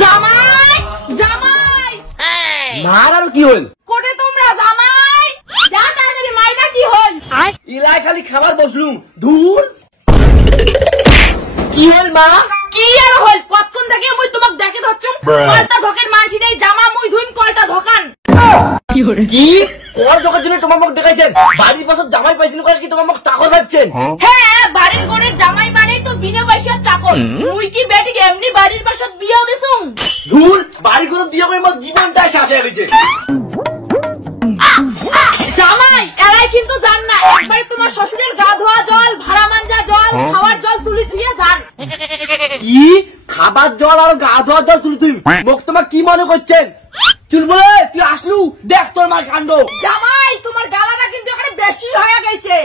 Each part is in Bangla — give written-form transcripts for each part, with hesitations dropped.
জামাই জামাই মার আর কি হল কোটে তোমরা জামাই যা তাড়াতাড়ি মারবা কি হল ইলাই খালি খাবার বসলুম ধুর কি হল মা কি আর হল কতক্ষণ থেকে মুই তোমাক দেখে ধরছুম কলটা ধকের মানসি নাই জামা মুই ধুইম কলটা ধকান কি কল ধকার জন্য তোমার মুখ দেখাইছেন বাড়ির পাশে জামাই পাইছেন কল কি তোমার মুখ চাকর ভাবছেন হ্যাঁ বাড়ির কোণে জামাই মানেই তো বিনা পয়সার চাকর মুই কি বেটিকে এমনি বাড়ির পাশে বিয়াও দিছুম ধুর বাড়ি করে বিয়ে করে মোর জীবনটাই শেষ হয়ে গেছে জামাই এলাই কিন্তু জান না একবার তোমার শ্বশুরের গা ধোয়া জল ভাড়া মাঞ্জা জল খাওয়ার জল তুলি ধুয়ে যান কি খাবার জল আর গা ধোয়ার জল তুই মুখ তোমার কি মনে করছেন চুল বলে তুই আসলু দেখ তোর মার কাণ্ড জামাই তোমার গালাটা কিন্তু এখানে বেশি হয়ে গেছে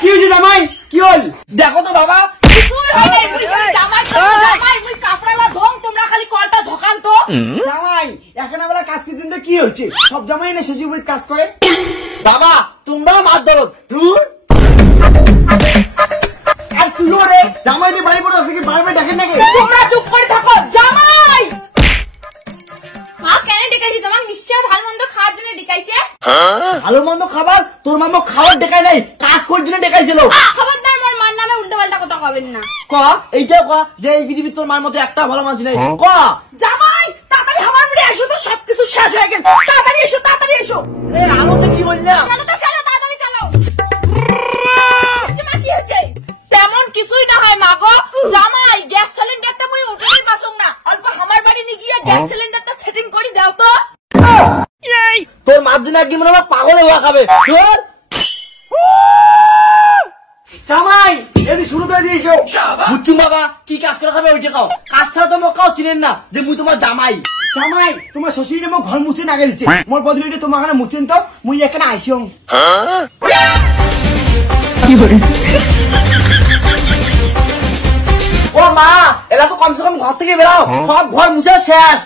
কি হয়েছে জামাই কি হল দেখো তো বাবা কিছুই হয় নাই মুই খালি জামাই জামাই মুই কাপড়ালা ধং তোমরা খালি কলটা ঝকান তো জামাই এখন আমরা কাজ করছেন তো কি হচ্ছে সব জামাই না শ্বশুর বাড়ির কাজ করে বাবা তোমরা মার ধরো তুই আর তুইও রে জামাই রে বাড়ি পড়ে আসে কি বারবার দেখেন নাকি তোমরা চুপ করে থাকো জামাই মা কেন ডেকাইছি তোমার নিশ্চয় ভালো মন্দ খাওয়ার জন্য ডেকাইছে ভালো মন্দ খাবার তোর মামা খাবার ডেকায় নাই কাজ করার জন্য ডেকাইছিল খবরদার মোর মার নামে উল্টো পাল্টা কথা কবেন না ক এইটা ক যে এই পৃথিবীর তোর মার মতো একটা ভালো মানুষ নাই ক জামাই তাড়াতাড়ি আমার বাড়ি এসো তো সবকিছু শেষ হয়ে গেল তাড়াতাড়ি এসো এ আলোতে কি বললাম চলো তো চলো তাড়াতাড়ি চলো মা কি হচ্ছে তেমন কিছুই না হয় মা গো জামাই গ্যাস সিলিন্ডারটা মুই উঠাই পাসুম না অল্প আমার বাড়ি নিয়ে গিয়ে গ্যাস সিলিন্ডারটা সেটিং করে দাও তো তোর মার জন্য একদিন মনে হয় পাগল হওয়া খাবে তোর জামাই এদি শুরু করে দিয়েছো বুঝছুম বাবা কি কাজ করে খাবে ওইটা খাও কাজ ছাড়া তো মোক কাউ চিনেন না যে মুই তোমার জামাই জামাই তোমার শ্বশুরে মোক ঘর মুছে না গেছে মোর বদলে তোমার এখানে মুছেন তো মুই এখানে আইসিও কি করে ও মা এলা তো কমসে কম ঘর থেকে বেরাও সব ঘর মুছে শেষ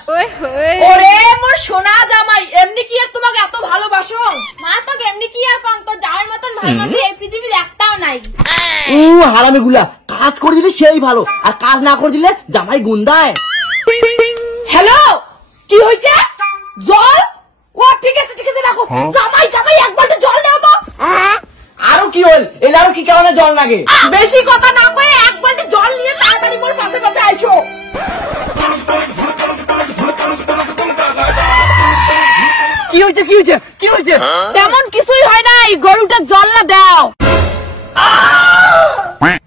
ওরে মোর সোনা জামাই এমনি কি আর তোমাকে এত ভালোবাসো মা তো এমনি কি আর কম তো যাওয়ার মতন ভালো মানুষ এই পৃথিবীর একটাও নাই হারামি গুলা কাজ করে দিলে সেই ভালো আর কাজ না করে দিলে জামাই গুন্দায় হ্যালো কি হয়েছে জল ও ঠিক আছে রাখো জামাই জামাই এক বালতি জল দাও তো আরো কি হল এলে আরো কি কারণে জল লাগে বেশি কথা না কয়ে এক বালতি জল নিয়ে তাড়াতাড়ি মোর পাশে পাশে আইসো কি হয়েছে তেমন কিছুই হয় নাই গরুটা জল না দাও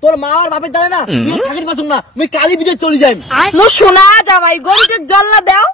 তোর মা আর বাপের দ্বারা না থাকির পাচ্ছ না মুই কালী বিজয় চলে যাই মোর সোনা জামাই গরুটা জল না দাও